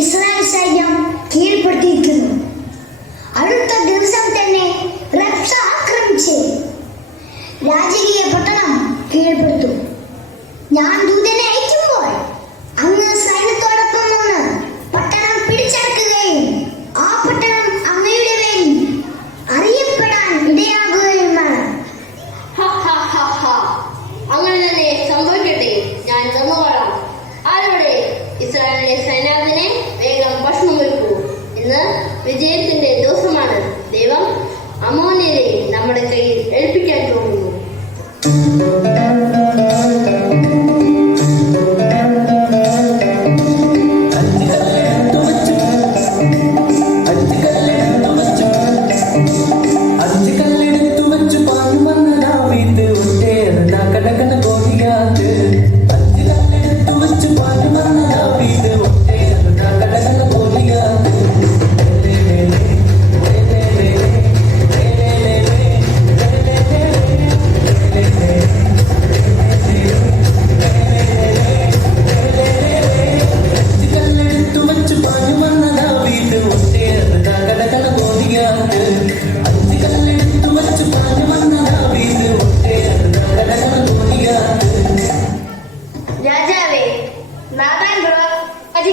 Israel സൈന്യം കീഴ്പ്പെടുത്തിയിരിക്കുന്നു. അടുത്ത ദിവസം തന്നെ റബ്സ ആക്രമിച്ച് രാജകീയ പട്ടണം കീഴ്പ്പെടുത്തു. ഞാൻ ദൂതനെ അയക്കുമ്പോൾ അങ്ങ് സൈന്യത്തോടൊപ്പം വന്ന് പട്ടണം പിടിച്ചടക്കുകയും ആ പട്ടണം അങ്ങയുടെ പേരിൽ അറിയപ്പെടാൻ ഇടയാകുകയും വേണം അങ്ങനെ തന്നെ സംഭവിക്കട്ടെ. ഞാൻ തന്നുകൊള്ളാം ആരോടെ? ഇസ്രായേലിലെ സൈനാഥിനെ ഇന്ന്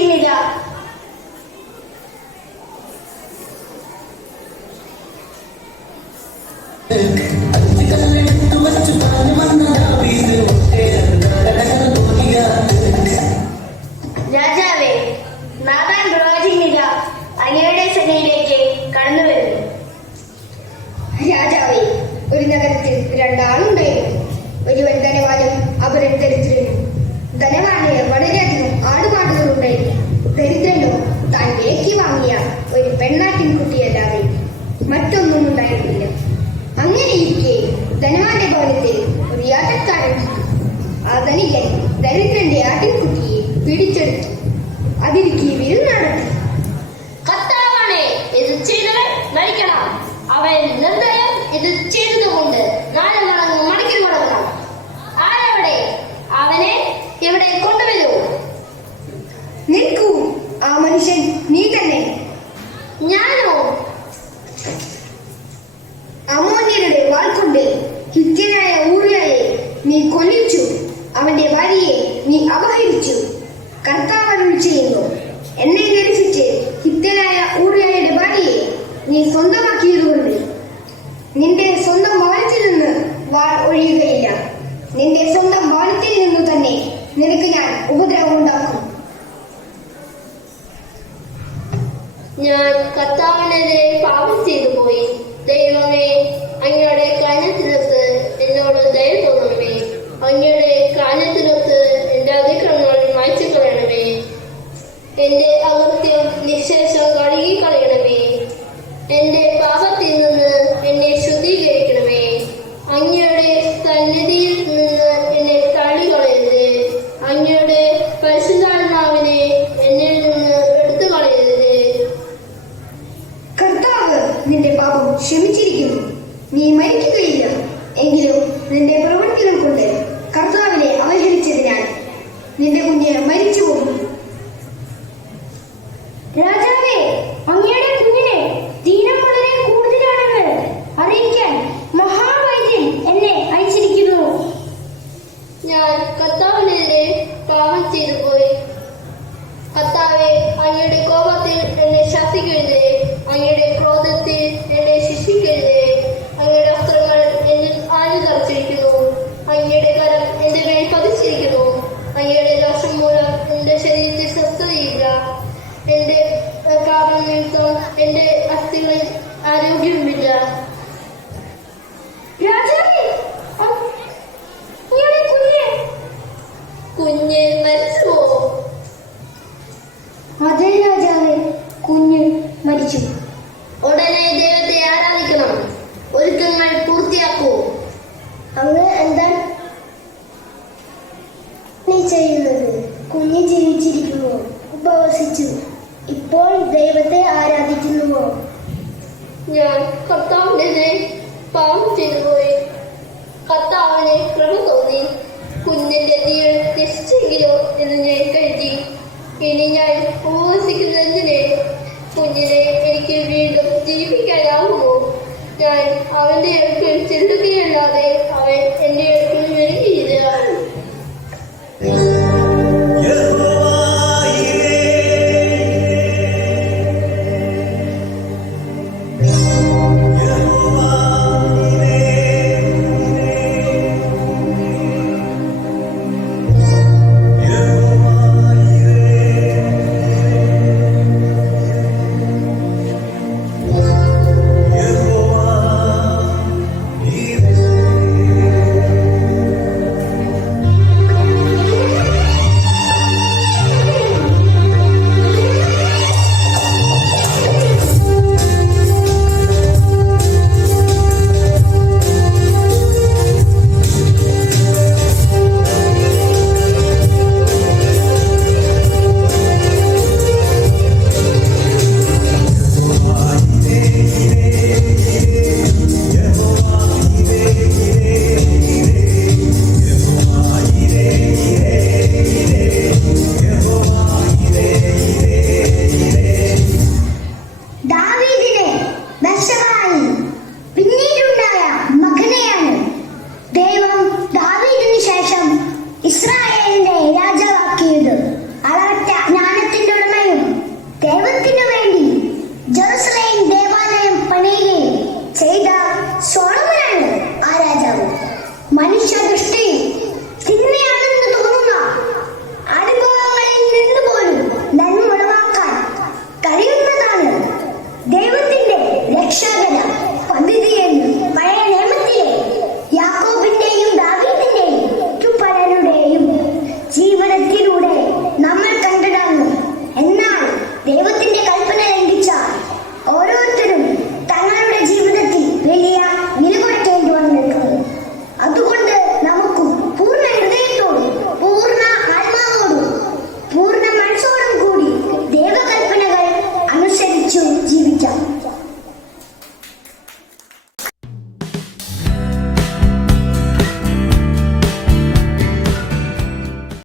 முடியலையா വാങ്ങിയ ഒരു പെണ്ണാട്ടിൻ കുട്ടിയല്ലാതെ മറ്റൊന്നും ഉണ്ടായിരുന്നില്ല അങ്ങനെയിരിക്കെ ധനവാന്റെ ഭവനത്തിൽ ഒരു യാത്രക്കാരൻ. ആ ധനികൻ ദരിദ്രന്റെ ആട്ടിൻകുട്ടിയെ പിടിച്ചെടുത്തു അതിലേക്ക് വിരുന്നാടത്തി ഊറിയായുടെ ഭാര്യയെ നീ സ്വന്തമാക്കിയതുകൊണ്ട് നിന്റെ സ്വന്തം ഭവനത്തിൽ നിന്ന് വാൾ ഒഴിയുകയില്ല. നിന്റെ സ്വന്തം ഭവനത്തിൽ നിന്നു തന്നെ നിനക്ക് ഞാൻ ഉപദ്രവം ഉണ്ടാക്കും. ഞാൻ കർത്താവിനെതിരെ പാപം ചെയ്തു പോയി. ദൈവമേ അങ്ങയുടെ കാഞ്ഞത്തിനൊത്ത് എന്നോട് ദയ തോന്നണമേ. അങ്ങയുടെ കാഞ്ഞത്തിനൊത്ത് എന്റെ അതിക്രമങ്ങൾ മായ്ച്ചു കളയണമേ എന്റെ അകൃത്യം നിശേഷം കഴുകി കളയണമേ. എന്റെ പാപത്തിൽ നിന്ന് എന്നെ ശുദ്ധീകരിക്കണമേ. അങ്ങയുടെ സന്നിധിയിൽ നിന്ന് എന്നെ തള്ളിക്കളയരുത് അങ്ങയുടെ പരിശുദ്ധാത്മാവിനെ എന്നിൽ നിന്ന് എടുത്തു കളയരുത് കർത്താവ് നിന്റെ പാപം ക്ഷമിച്ചിരിക്കുന്നു. നീ മരിക്കുകയില്ല. എങ്കിലും അങ്ങ് എന്താ നീ ചെയ്യുന്നത്? കുഞ്ഞ് ജീവിച്ചിരിക്കുമോ ഉപവസിച്ചു. ഇപ്പോൾ ദൈവത്തെ ആരാധിക്കുന്നുവോ? ഞാൻ കർത്താവിനെതിരെ പാപം ചെയ്തുപോയി. കർത്താവിനെ ക്രമ തോന്നി. കുഞ്ഞിന്റെ നീൾ നശിച്ചെങ്കിലോ എന്ന് ഞാൻ കരുതി. ഇനി ഞാൻ ഉപവസിക്കുന്നതിനെ കുഞ്ഞിനെ എനിക്ക് വീണ്ടും ജീവിക്കാനാവുമോ ഞാൻ അവന്റെ